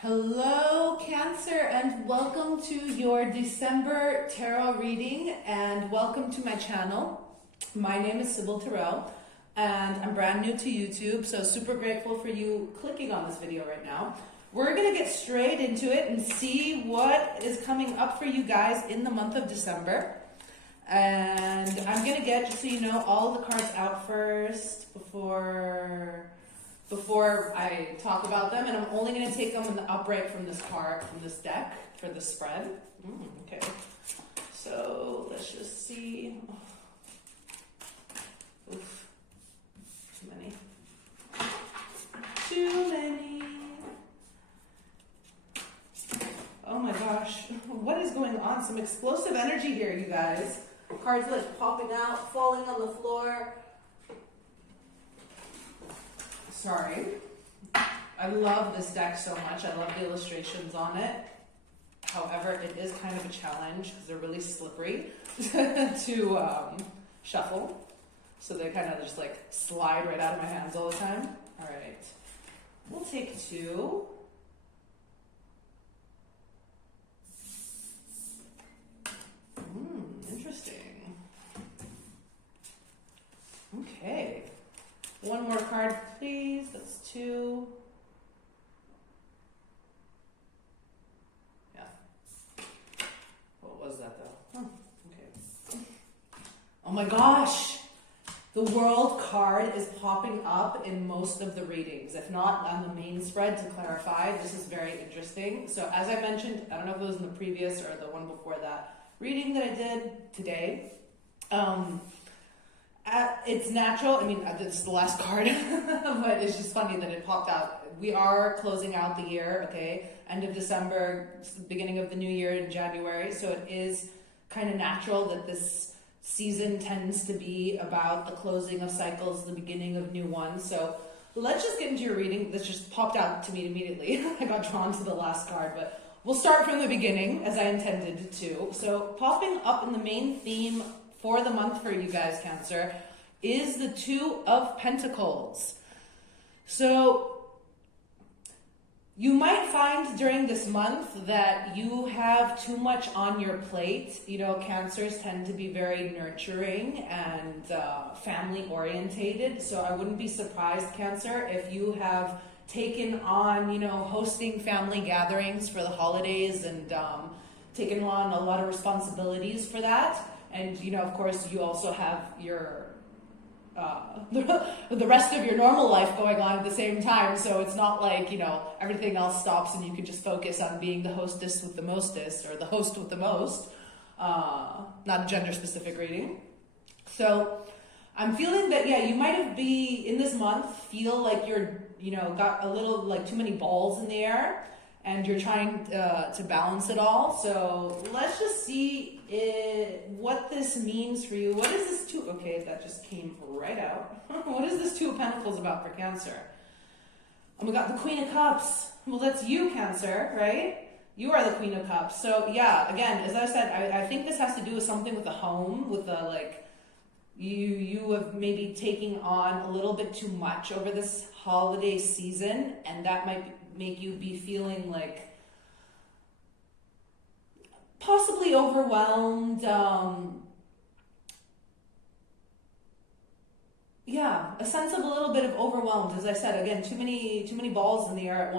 Hello, Cancer, and welcome to your December tarot reading, and welcome to my channel. My name is Sybil Terrell, and I'm brand new to YouTube, so super grateful for you clicking on this video right now. We're going to get straight into it and see what is coming up for you guys in the month of December. And I'm going to get, just so you know, all the cards out first before I talk about them, and I'm only going to take them in the upright from this card, from this deck, for the spread. Okay, so let's just see. Oof. Too many. Oh my gosh, what is going on? Some explosive energy here, you guys. Cards like popping out, falling on the floor. Sorry. I love this deck so much. I love the illustrations on it. However, it is kind of a challenge because they're really slippery to shuffle. So they kind of just like slide right out of my hands all the time. All right. We'll take two. Interesting. Okay. One more card, please. That's two. Yeah. What was that, though? Oh, okay. Oh my gosh! The World card is popping up in most of the readings, if not on the main spread, to clarify. This is very interesting. So as I mentioned, I don't know if it was in the previous or the one before that reading that I did today. It's natural. I mean, this is the last card, but it's just funny that it popped out. We are closing out the year, okay? End of December, beginning of the new year in January. So it is kind of natural that this season tends to be about the closing of cycles, the beginning of new ones. So let's just get into your reading. This just popped out to me immediately. I got drawn to the last card, but we'll start from the beginning as I intended to. So popping up in the main theme for the month for you guys, Cancer, is the Two of Pentacles. So you might find during this month that you have too much on your plate. You know, Cancers tend to be very nurturing and family orientated. So I wouldn't be surprised, Cancer, if you have taken on, you know, hosting family gatherings for the holidays and taken on a lot of responsibilities for that. And, you know, of course, you also have your the rest of your normal life going on at the same time. So it's not like, you know, everything else stops and you can just focus on being the hostess with the mostest, or the host with the most. Not a gender specific reading. So I'm feeling that, yeah, you might have in this month feel like you're, you know, got a little like too many balls in the air and you're trying to balance it all. So let's just see what this means for you. What is this two? Okay, that just came right out. What is this Two of Pentacles about for Cancer? And we got the Queen of Cups. Well, that's you, Cancer, right? You are the Queen of Cups. So yeah, again, as I said, I think this has to do with something with the home, with the like, you have maybe taking on a little bit too much over this holiday season, and that might make you be feeling like possibly overwhelmed. Yeah, a sense of a little bit of overwhelmed. As I said, again, too many balls in the air at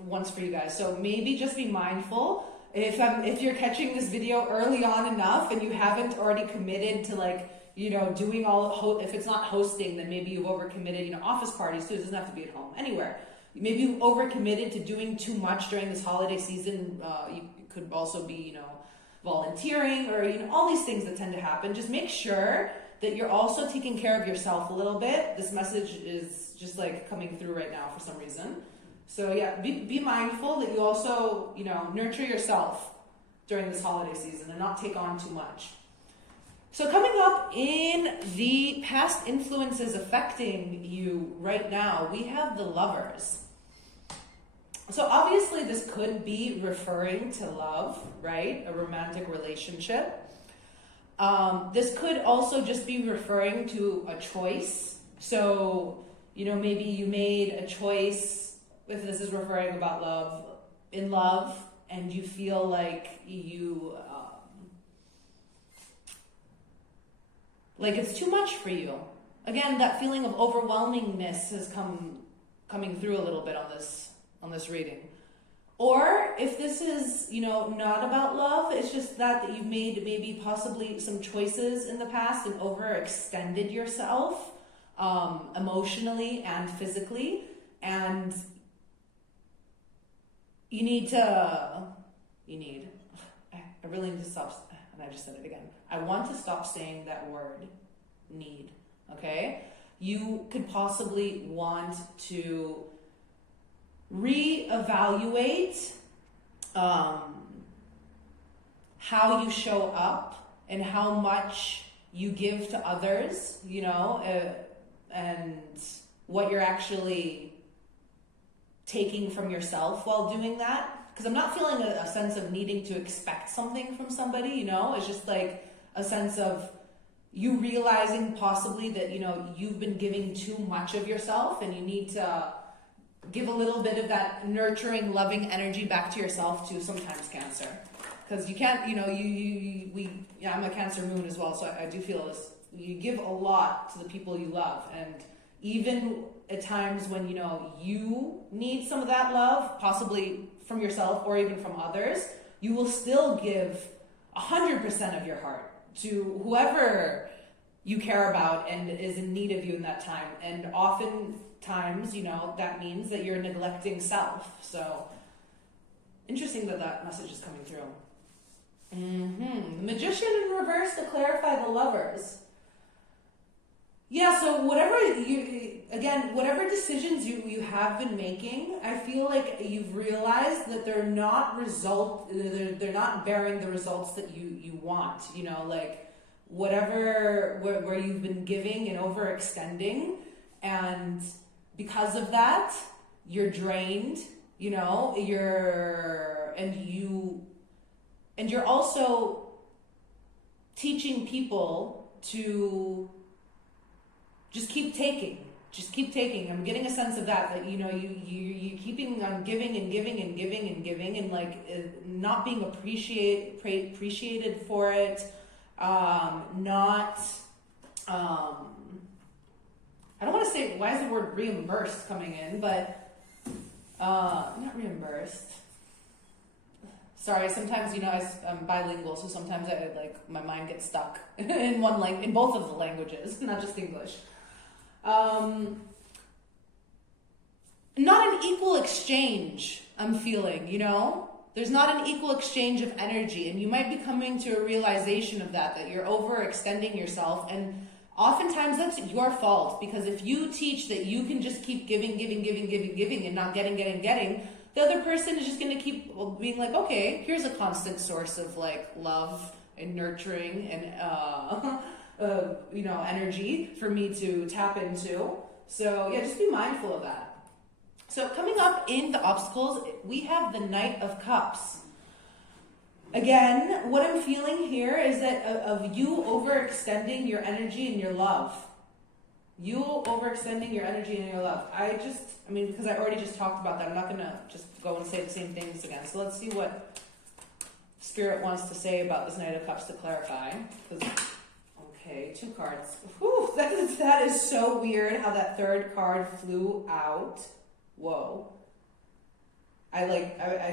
once for you guys. So maybe just be mindful. If you're catching this video early on enough and you haven't already committed to, like, you know, doing all, if it's not hosting, then maybe you've overcommitted, you know, office parties too. It doesn't have to be at home, anywhere. Maybe you've overcommitted to doing too much during this holiday season. You could also be, you know, volunteering, or, you know, all these things that tend to happen. Just make sure that you're also taking care of yourself a little bit. This message is just like coming through right now for some reason. So yeah, be mindful that you also, you know, nurture yourself during this holiday season and not take on too much. So coming up in the past influences affecting you right now, we have the Lovers. So obviously this could be referring to love, right? A romantic relationship. This could also just be referring to a choice. So, you know, maybe you made a choice, if this is referring about love, in love and you feel like like it's too much for you. Again, that feeling of overwhelmingness is coming through a little bit on this reading. Or if this is, not about love, it's just that you've made maybe possibly some choices in the past and overextended yourself emotionally and physically, and I really need to stop, and I just said it again. I want to stop saying that word, need, okay? You could possibly want to reevaluate how you show up and how much you give to others, and what you're actually taking from yourself while doing that. Because I'm not feeling a sense of needing to expect something from somebody, it's just like a sense of you realizing possibly that, you've been giving too much of yourself and you need to give a little bit of that nurturing, loving energy back to yourself too, sometimes Cancer. Because you can't, I'm a Cancer moon as well, so I do feel this. You give a lot to the people you love, and even at times when, you need some of that love, possibly from yourself or even from others, you will still give 100% of your heart to whoever you care about and is in need of you in that time. And oftentimes, that means that you're neglecting self. So interesting that message is coming through. The Magician in reverse to clarify the Lovers. Yeah, so whatever decisions you have been making, I feel like you've realized that they're not bearing the results that you want, like where you've been giving and overextending, and because of that, you're drained, you're also teaching people to just keep taking. I'm getting a sense of that you keeping on giving and giving and giving and giving, and not being appreciated for it. I don't want to say, why is the word reimbursed coming in, but not reimbursed. Sorry, sometimes, I'm bilingual, so sometimes my mind gets stuck in both of the languages, not just English. Not an equal exchange, I'm feeling, There's not an equal exchange of energy, and you might be coming to a realization of that you're overextending yourself, and oftentimes that's your fault, because if you teach that you can just keep giving, and not getting, the other person is just going to keep being like, okay, here's a constant source of love and nurturing and energy for me to tap into. So yeah, just be mindful of that. So coming up in the obstacles, we have the Knight of Cups. Again, what I'm feeling here is that of you overextending your energy and your love. You overextending your energy and your love. Because I already just talked about that, I'm not going to just go and say the same things again. So let's see what Spirit wants to say about this Knight of Cups to clarify. Okay, 2 cards. Whew, that is so weird how that third card flew out. Whoa. I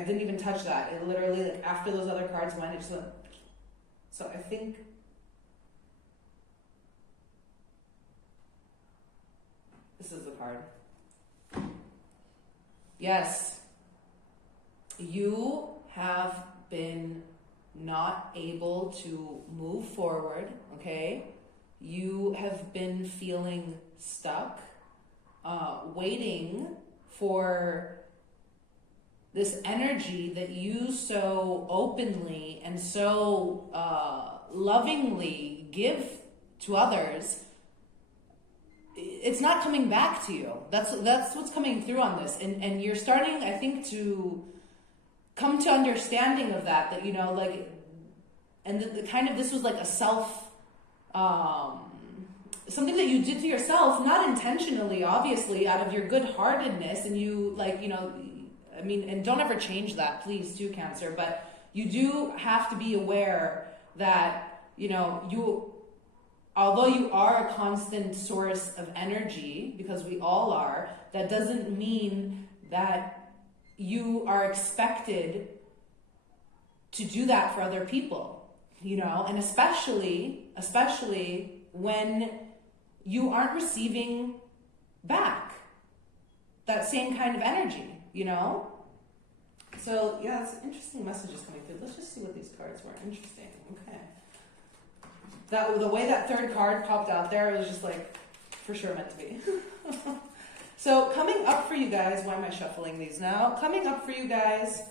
didn't even touch that. It literally, after those other cards went, it just went. So I think this is the card. Yes. You have been not able to move forward, okay? You have been feeling stuck, waiting for this energy that you so openly and so lovingly give to others. It's not coming back to you. That's what's coming through on this, and you're starting, I think, to come to understanding of that and the kind of, this was like a self, something that you did to yourself, not intentionally, obviously, out of your good-heartedness, and you I mean, and don't ever change that, please, too, Cancer. But you do have to be aware that, you know, although you are a constant source of energy, because we all are, that doesn't mean that you are expected to do that for other people, you know, and especially when you aren't receiving back that same kind of energy, you know? So yeah, it's interesting messages coming through. Let's just see what these cards were. Interesting. Okay. The way that third card popped out there, it was just like, for sure meant to be. So coming up for you guys, why am I shuffling these now? Coming up for you guys,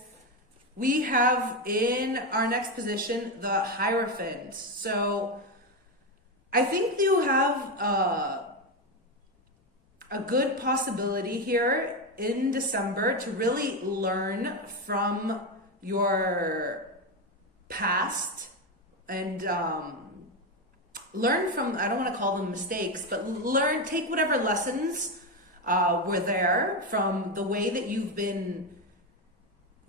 we have in our next position, the Hierophant. So I think you have a good possibility here in December to really learn from your past and learn from, I don't want to call them mistakes, but take whatever lessons were there from the way that you've been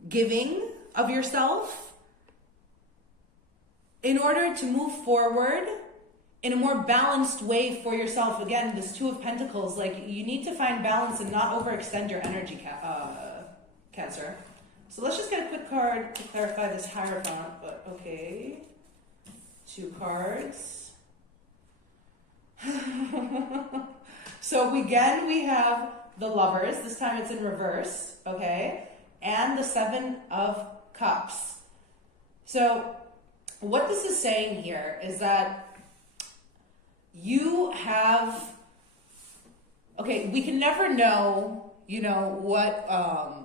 giving of yourself in order to move forward in a more balanced way for yourself. Again, this Two of Pentacles, like, you need to find balance and not overextend your energy, Cancer. So let's just get a quick card to clarify this Hierophant, but okay. 2 cards. So again, we have the Lovers. This time it's in reverse, okay? And the 7 of Cups. So what this is saying here is that you have, okay, we can never know, you know, what,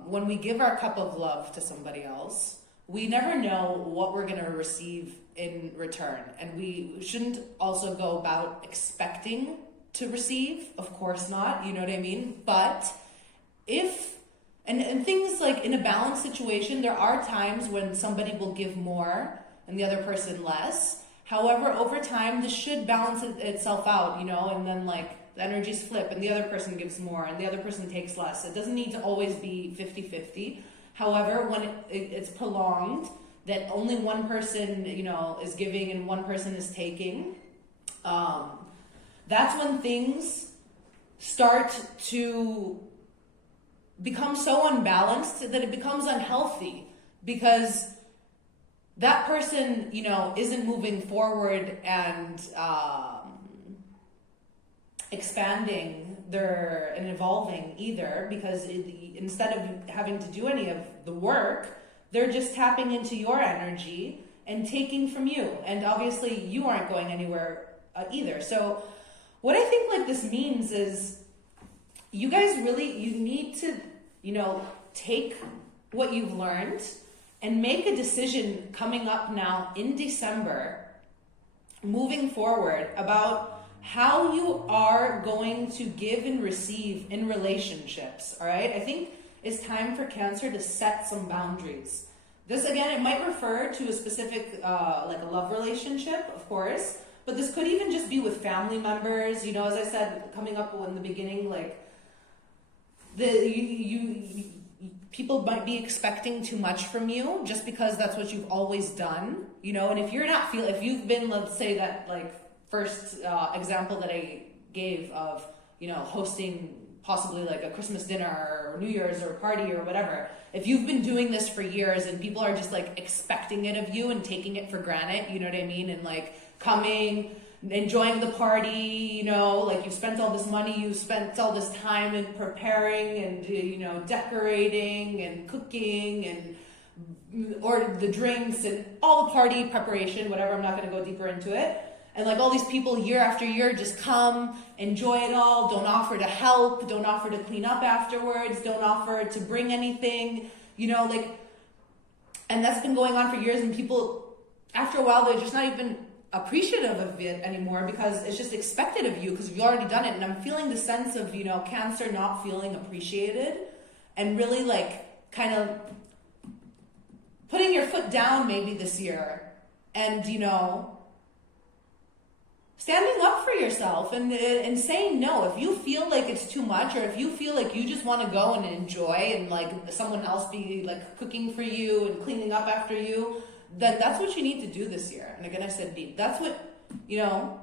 when we give our cup of love to somebody else, we never know what we're going to receive in return. And we shouldn't also go about expecting to receive, of course not, you know what I mean? But if, and things like in a balanced situation, there are times when somebody will give more and the other person less. However, over time, this should balance itself out, you know, and then like the energies flip and the other person gives more and the other person takes less. It doesn't need to always be 50-50. However, when it's prolonged, that only one person, you know, is giving and one person is taking, that's when things start to become so unbalanced that it becomes unhealthy, because that person, you know, isn't moving forward and expanding and evolving either, because instead of having to do any of the work, they're just tapping into your energy and taking from you. And obviously you aren't going anywhere either. So what I think like this means is you guys really, you need to, you know, take what you've learned and make a decision coming up now in December, moving forward, about how you are going to give and receive in relationships, all right? I think it's time for Cancer to set some boundaries. This, again, it might refer to a specific, like a love relationship, of course, but this could even just be with family members, you know, as I said, coming up in the beginning, like, people might be expecting too much from you just because that's what you've always done, you know, and if you're not if you've been, let's say that like first example that I gave of, you know, hosting possibly like a Christmas dinner or New Year's or a party or whatever, if you've been doing this for years and people are just like expecting it of you and taking it for granted, you know what I mean, and like coming, enjoying the party, you know, like you spent all this money, you spent all this time in preparing and, you know, decorating and cooking and ordered the drinks and all the party preparation, whatever, I'm not going to go deeper into it. And like all these people year after year just come, enjoy it all, don't offer to help, don't offer to clean up afterwards, don't offer to bring anything, you know, like, and that's been going on for years, and people, after a while, they're just not even appreciative of it anymore because it's just expected of you because you've already done it. And I'm feeling the sense of, you know, Cancer not feeling appreciated and really like kind of putting your foot down maybe this year and, you know, standing up for yourself and saying no. If you feel like it's too much, or if you feel like you just want to go and enjoy and like someone else be like cooking for you and cleaning up after you, then that's what you need to do this year. And again, I said deep. That's what, you know,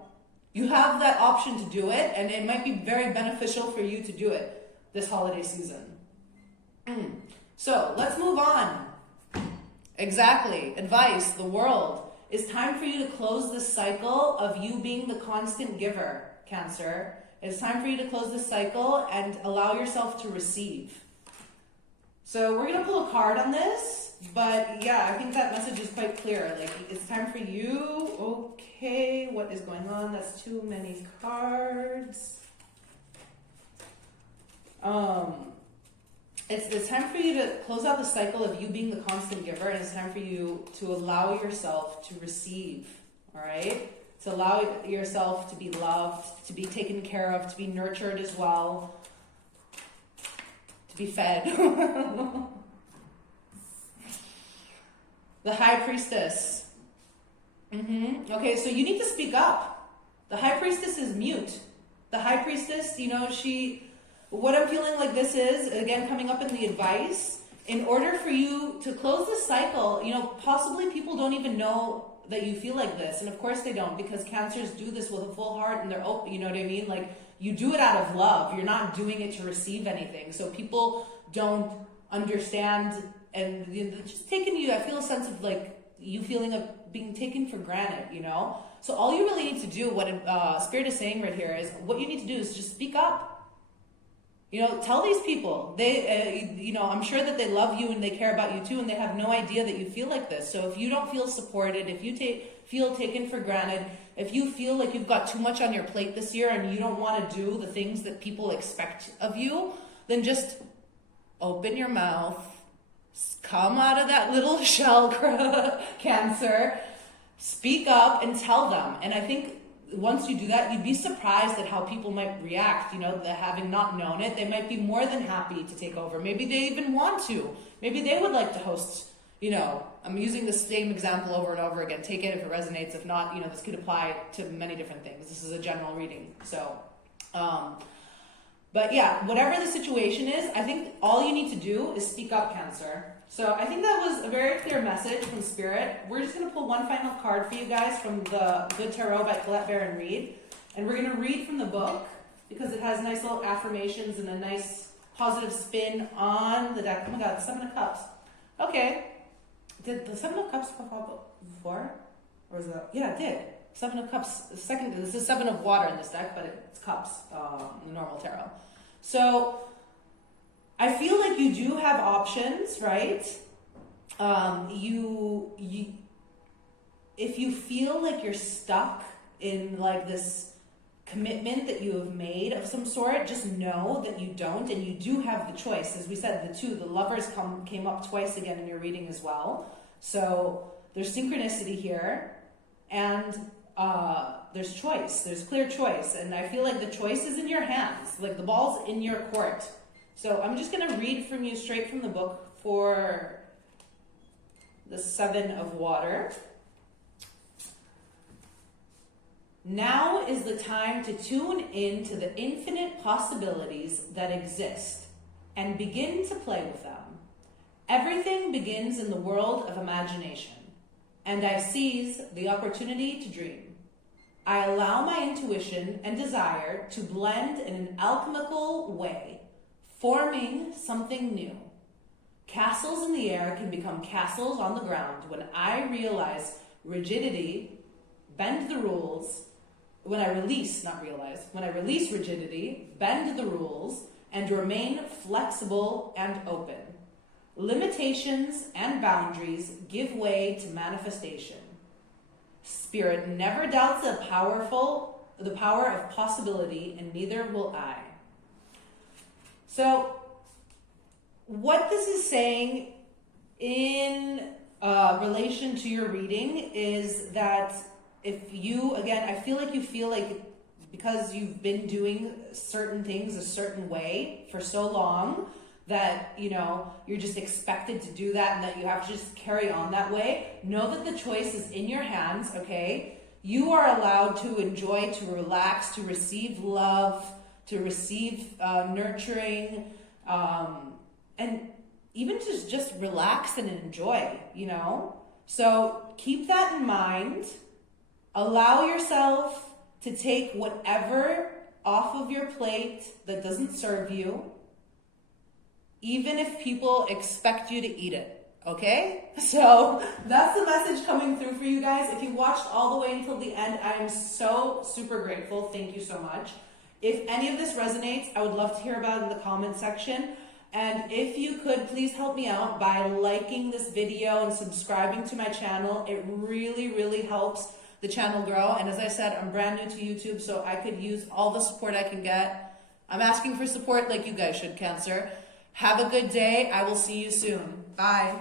you have that option to do it, and it might be very beneficial for you to do it this holiday season. So let's move on. Exactly. Advice, the world. It's time for you to close this cycle of you being the constant giver, Cancer. It's time for you to close this cycle and allow yourself to receive. So we're going to pull a card on this, but yeah, I think that message is quite clear. Like, it's time for you. Okay, what is going on? That's too many cards. It's time for you to close out the cycle of you being the constant giver, and it's time for you to allow yourself to receive, all right? To allow yourself to be loved, to be taken care of, to be nurtured as well, to be fed. The High Priestess. Okay, so you need to speak up. The High Priestess is mute. The High Priestess, you know, what I'm feeling like this is, again, coming up in the advice, in order for you to close this cycle, you know, possibly people don't even know that you feel like this. And of course they don't, because Cancers do this with a full heart and they're open, you know what I mean? Like, you do it out of love. You're not doing it to receive anything. So people don't understand, and you know, just taking you, I feel a sense of like you feeling of being taken for granted, you know? So all you really need to do, what Spirit is saying right here, is what you need to do is just speak up. You know, tell these people, you know, I'm sure that they love you and they care about you too, and they have no idea that you feel like this. So if you don't feel supported, if you feel taken for granted, if you feel like you've got too much on your plate this year and you don't want to do the things that people expect of you, then just open your mouth, come out of that little shell, Cancer, speak up and tell them. And I think once you do that, you'd be surprised at how people might react, you know, having not known it. They might be more than happy to take over. Maybe they even want to. Maybe they would like to host, you know, I'm using the same example over and over again. Take it if it resonates. If not, you know, this could apply to many different things. This is a general reading. So, but yeah, whatever the situation is, I think all you need to do is speak up, Cancer. So I think that was a very clear message from Spirit. We're just going to pull one final card for you guys from the Good Tarot by Colette Baron Reid. And we're going to read from the book because it has nice little affirmations and a nice positive spin on the deck. Oh my God, the Seven of Cups. Okay. Did the Seven of Cups pop up before? Or is that? Yeah, it did. Seven of Cups. This is Seven of Water in this deck, but it's Cups in the normal tarot. So I feel like you do have options, right? If you feel like you're stuck in like this commitment that you have made of some sort, just know that you don't, and you do have the choice. As we said, the Lovers came up twice again in your reading as well. So there's synchronicity here, and there's choice. There's clear choice, and I feel like the choice is in your hands, like the ball's in your court. So I'm just going to read from you straight from the book for the Seven of Water. Now is the time to tune in to the infinite possibilities that exist and begin to play with them. Everything begins in the world of imagination, and I seize the opportunity to dream. I allow my intuition and desire to blend in an alchemical way, forming something new. Castles in the air can become castles on the ground when I realize rigidity, bend the rules, when I release rigidity, bend the rules, and remain flexible and open. Limitations and boundaries give way to manifestation. Spirit never doubts the power of possibility, and neither will I. So, what this is saying in relation to your reading is that if you, again, I feel like because you've been doing certain things a certain way for so long that, you know, you're just expected to do that and that you have to just carry on that way. Know that the choice is in your hands, okay? You are allowed to enjoy, to relax, to receive love, to receive nurturing, and even just relax and enjoy, you know? So keep that in mind. Allow yourself to take whatever off of your plate that doesn't serve you, even if people expect you to eat it, okay? So that's the message coming through for you guys. If you watched all the way until the end, I am so super grateful. Thank you so much. If any of this resonates, I would love to hear about it in the comment section. And if you could, please help me out by liking this video and subscribing to my channel. It really, really helps the channel grow. And as I said, I'm brand new to YouTube, so I could use all the support I can get. I'm asking for support like you guys should, Cancer. Have a good day. I will see you soon. Bye.